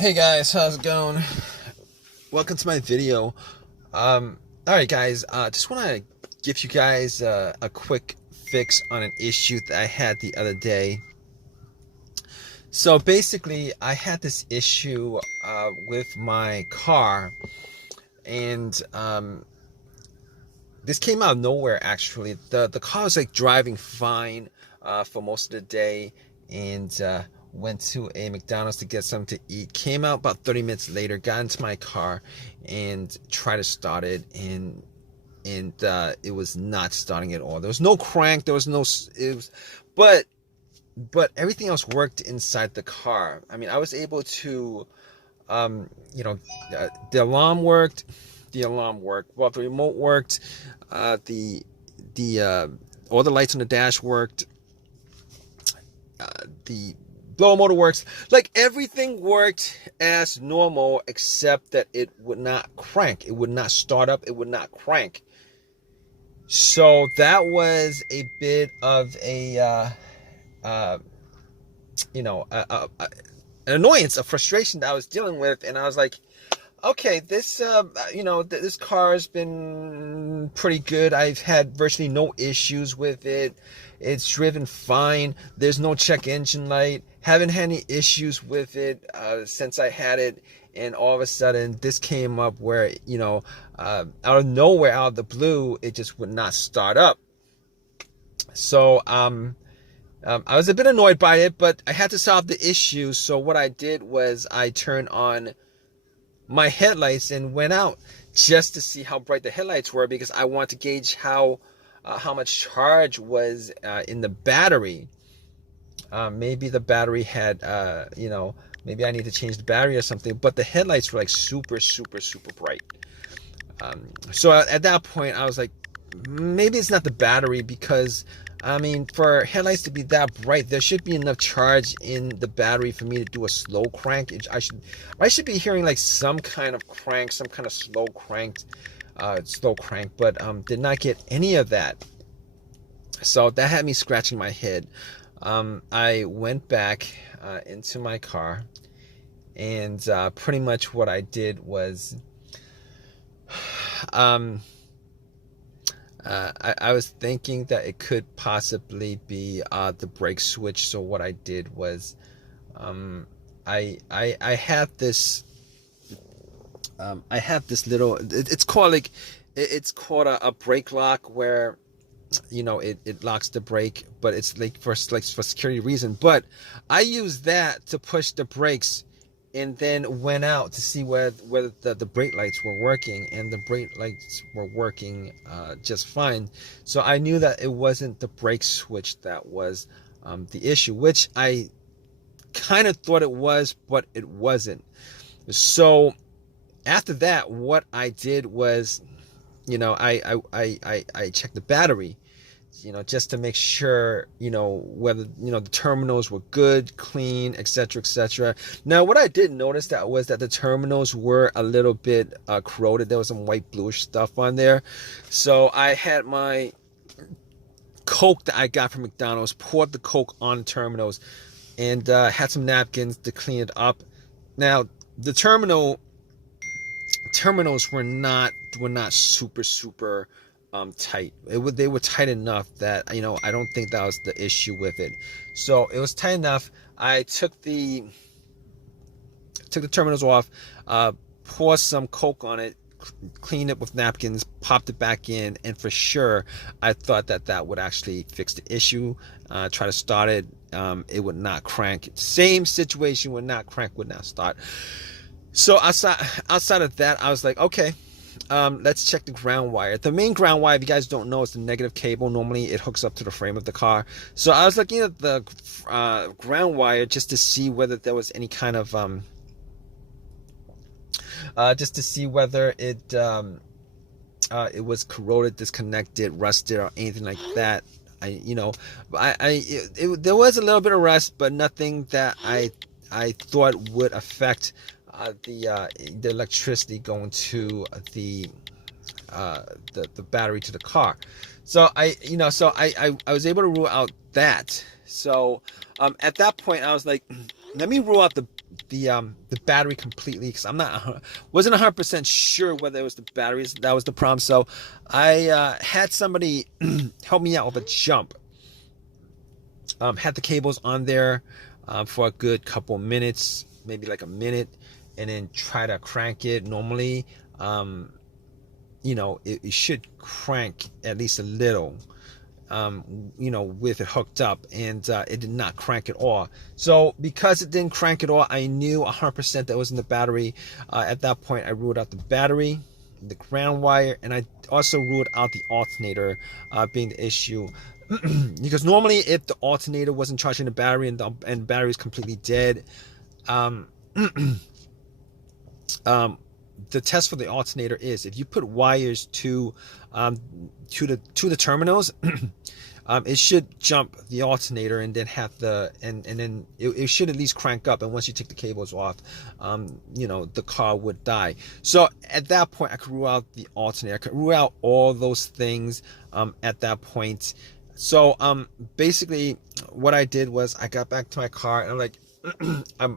Hey guys, how's it going? Welcome to my video. Alright guys, just want to give you guys a quick fix on an issue that I had the other day. So basically, I had this issue with my car, and this came out of nowhere actually. The car was like driving fine for most of the day, and went to a McDonald's to get something to eat. Came out about 30 minutes later, got into my car and tried to start it, and it was not starting at all. There was no crank, there was no it was, but everything else worked inside the car. I mean, I was able to you know, the alarm worked. The alarm worked. Well, the remote worked. The all the lights on the dash worked. The blower motor works. Like everything worked as normal, except that it would not crank. It would not start up. It would not crank. So that was a bit of a uh, you know, an annoyance, a frustration that I was dealing with, and I was like, okay, this this car has been pretty good. I've had virtually no issues with it. It's driven fine. There's no check engine light. Haven't had any issues with it since I had it. And all of a sudden, this came up where, out of nowhere, out of the blue, it just would not start up. So I was a bit annoyed by it, but I had to solve the issue. So what I did was I turned on my headlights and went out just to see how bright the headlights were, because I wanted to gauge how much charge was in the battery. Maybe the battery had maybe I need to change the battery or something, but the headlights were like super bright. So at that point I was like, maybe it's not the battery, because I mean, for headlights to be that bright, there should be enough charge in the battery for me to do a slow crank. I should be hearing like some kind of crank, some kind of slow crank, but did not get any of that. So that had me scratching my head. I went back into my car, and pretty much what I did was, I was thinking that it could possibly be the brake switch. So what I did was, I have this little, it's called a brake lock, where it locks the brake, but it's like for security reason. But I use that to push the brakes, and then went out to see whether the brake lights were working, and the brake lights were working just fine. So I knew that it wasn't the brake switch that was the issue, which I kind of thought it was, but it wasn't. So after that, what I did was, I checked the battery, just to make sure, whether, the terminals were good, clean, etc., etc. Now, what I did notice was that the terminals were a little bit corroded. There was some white bluish stuff on there. So I had my Coke that I got from McDonald's, poured the Coke on the terminals, and had some napkins to clean it up. Now, the terminals were not super tight. They were tight enough that, I don't think that was the issue with it. So it was tight enough. I took the terminals off, poured some Coke on it, cleaned it with napkins, popped it back in, and for sure I thought that would actually fix the issue. Try to start it, it would not crank. Same situation, would not crank, would not start. So outside of that, I was like, okay, let's check the ground wire. The main ground wire, if you guys don't know, is the negative cable. Normally it hooks up to the frame of the car. So I was looking at the ground wire just to see whether there was any kind of just to see whether it was corroded, disconnected, rusted, or anything like that. There was a little bit of rust, but nothing that I thought would affect the electricity going to the battery to the car. So I was able to rule out that. So at that point I was like, let me rule out the battery completely, because I'm not wasn't 100% sure whether it was the batteries that was the problem. So I had somebody help me out with a jump. Had the cables on there for a good couple minutes, maybe like a minute, and then try to crank it. Normally, it should crank at least a little, with it hooked up, and it did not crank at all. So because it didn't crank at all, I knew 100% that it was in the battery. At that point, I ruled out the battery, the ground wire, and I also ruled out the alternator being the issue. Because normally, if the alternator wasn't charging the battery and the battery is completely dead, the test for the alternator is if you put wires to the terminals, it should jump the alternator and then have and then it should at least crank up. And once you take the cables off, the car would die. So at that point, I could rule out the alternator. I could rule out all those things at that point. So basically, what I did was I got back to my car and I'm like,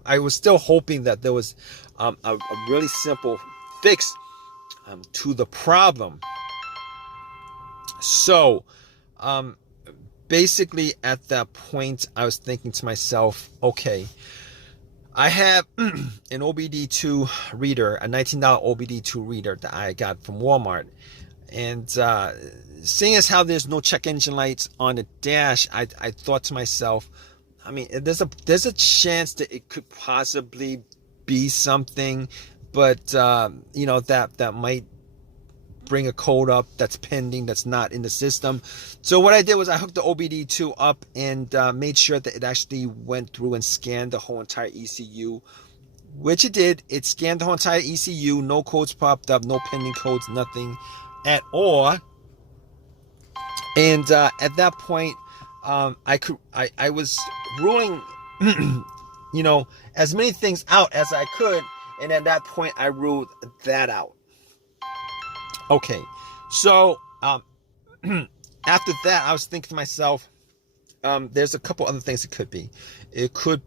I was still hoping that there was a really simple fix to the problem. So basically at that point, I was thinking to myself, okay, I have an OBD2 reader, a $19 OBD2 reader that I got from Walmart. And seeing as how there's no check engine lights on the dash, I thought to myself, I mean, there's a chance that it could possibly be something, but that might bring a code up that's pending, that's not in the system. So what I did was I hooked the OBD2 up and made sure that it actually went through and scanned the whole entire ECU, which it did. It scanned the whole entire ECU. No codes popped up, no pending codes, nothing at all. And at that point, I was ruling, as many things out as I could, and at that point, I ruled that out. Okay, so after that, I was thinking to myself, there's a couple other things it could be. It could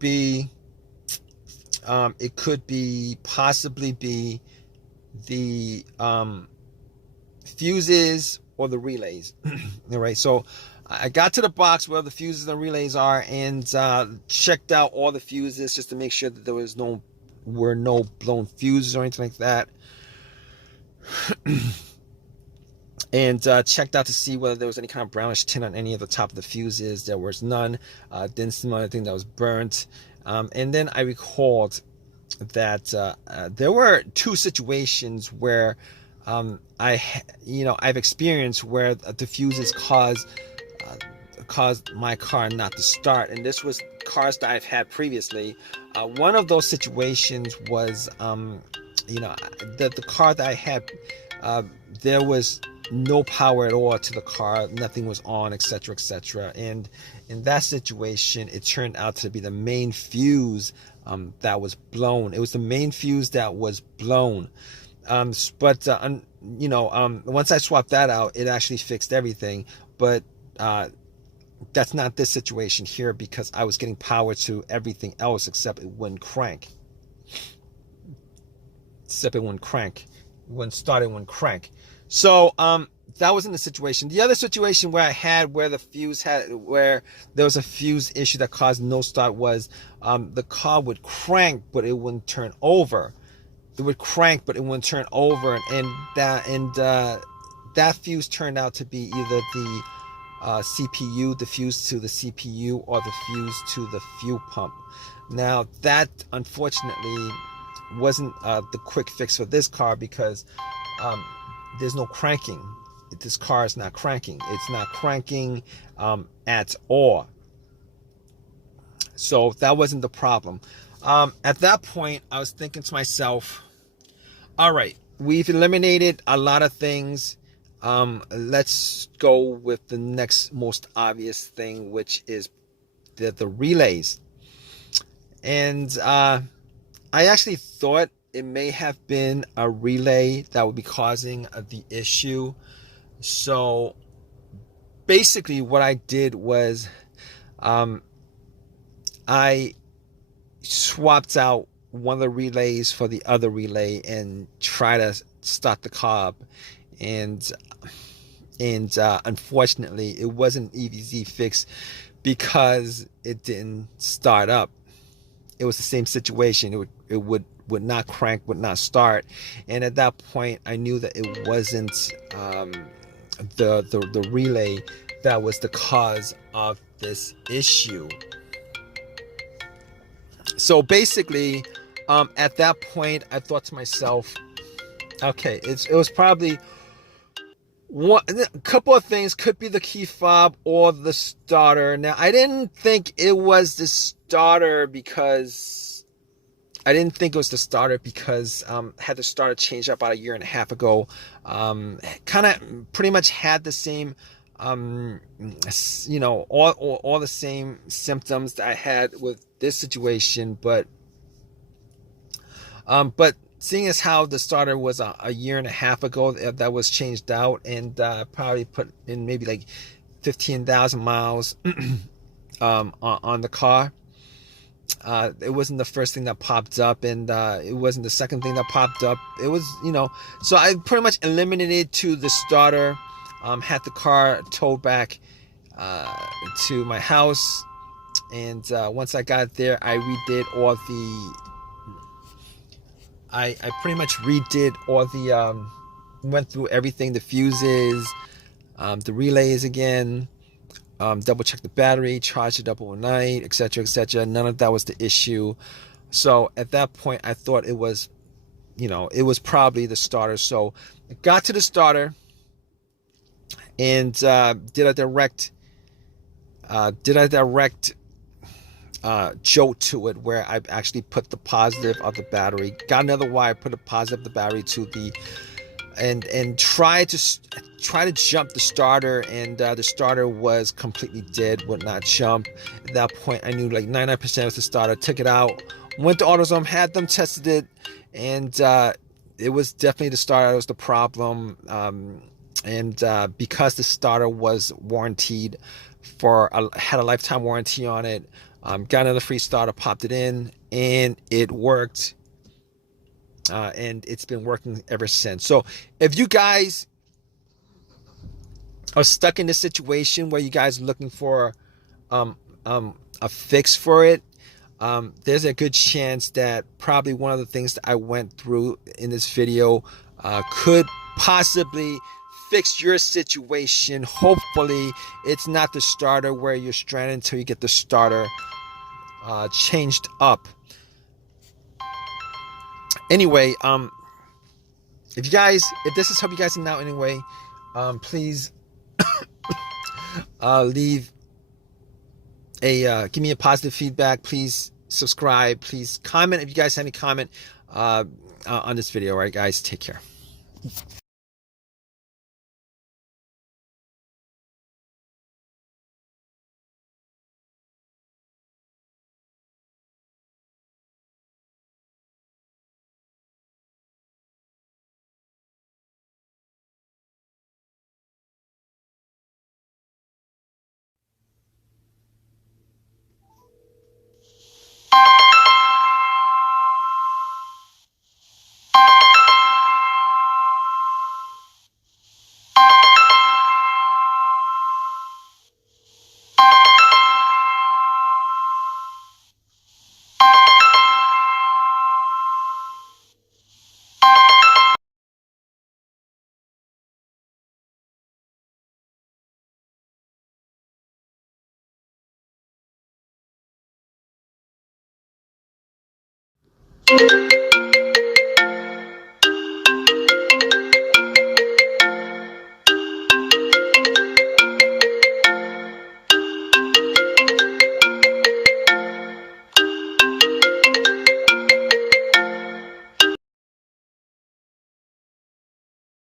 possibly be the fuses or the relays. All right, so I got to the box where the fuses and relays are and checked out all the fuses just to make sure that there were no blown fuses or anything like that. And checked out to see whether there was any kind of brownish tint on any of the top of the fuses. There was none. Didn't smell anything that was burnt. And then I recalled that there were two situations where I've experienced where the fuses caused my car not to start, and this was cars that I've had previously. One of those situations was the car that I had, there was no power at all to the car, nothing was on, etc., etc. And in that situation, it turned out to be the main fuse that was blown. It was the main fuse that was blown. But once I swapped that out, it actually fixed everything. But that's not this situation here, because I was getting power to everything else except it wouldn't crank. It wouldn't start, it wouldn't crank. So that was in the situation. The other situation where where there was a fuse issue that caused no start was the car would crank but it wouldn't turn over. It would crank but it wouldn't turn over, and that fuse turned out to be either the CPU, the fuse to the CPU, or the fuse to the fuel pump. Now that unfortunately wasn't the quick fix for this car, because there's no cranking. This car is not cranking. It's not cranking at all. So that wasn't the problem. At that point, I was thinking to myself, all right, we've eliminated a lot of things. Let's go with the next most obvious thing, which is the relays. And I actually thought it may have been a relay that would be causing the issue. So basically what I did was I swapped out one of the relays for the other relay and try to start the car up. And unfortunately, it wasn't an easy fix because it didn't start up. It was the same situation. It would not crank, would not start. And at that point, I knew that it wasn't the relay that was the cause of this issue. So basically, at that point, I thought to myself, okay, it was probably a couple of things. Could be the key fob or the starter. Now, I didn't think it was the starter because had the starter changed up about a year and a half ago. Kind of pretty much had the same, all the same symptoms that I had with this situation, but seeing as how the starter was a year and a half ago that was changed out, and probably put in maybe like 15,000 miles on the car. It wasn't the first thing that popped up, and it wasn't the second thing that popped up. It was, so I pretty much eliminated to the starter, had the car towed back to my house, and once I got there, I pretty much redid all the, went through everything, the fuses, the relays again, double check the battery, charged it up overnight, etc., etc. None of that was the issue. So at that point, I thought it was, it was probably the starter. So I got to the starter and did a direct jolt to it, where I actually put the positive of the battery, got another wire, put a positive of the battery to the, and try to jump the starter, and the starter was completely dead, would not jump. At that point, I knew like 99% was the starter. Took it out, went to AutoZone, had them tested it, and it was definitely the starter that was the problem. And because the starter was warranted had a lifetime warranty on it, got another free starter, popped it in, and it worked. And it's been working ever since. So if you guys are stuck in this situation where you guys are looking for a fix for it, there's a good chance that probably one of the things that I went through in this video could possibly fix your situation. Hopefully it's not the starter where you're stranded until you get the starter changed up. Anyway, if this has helped you guys out anyway, please leave give me a positive feedback. Please subscribe. Please comment if you guys have any comment on this video. All right, guys, take care.